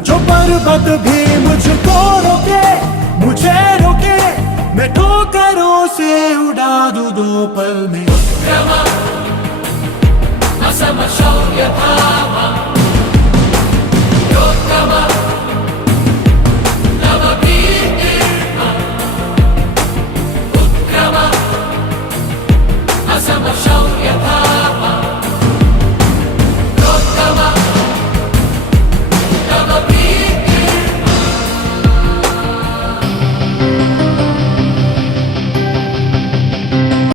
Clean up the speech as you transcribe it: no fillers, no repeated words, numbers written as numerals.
जो पर्वत भी मुझको रोके, मुझे रोके, मैं ठोकरों से उड़ा दूं 2 पल में। असम शौर्य था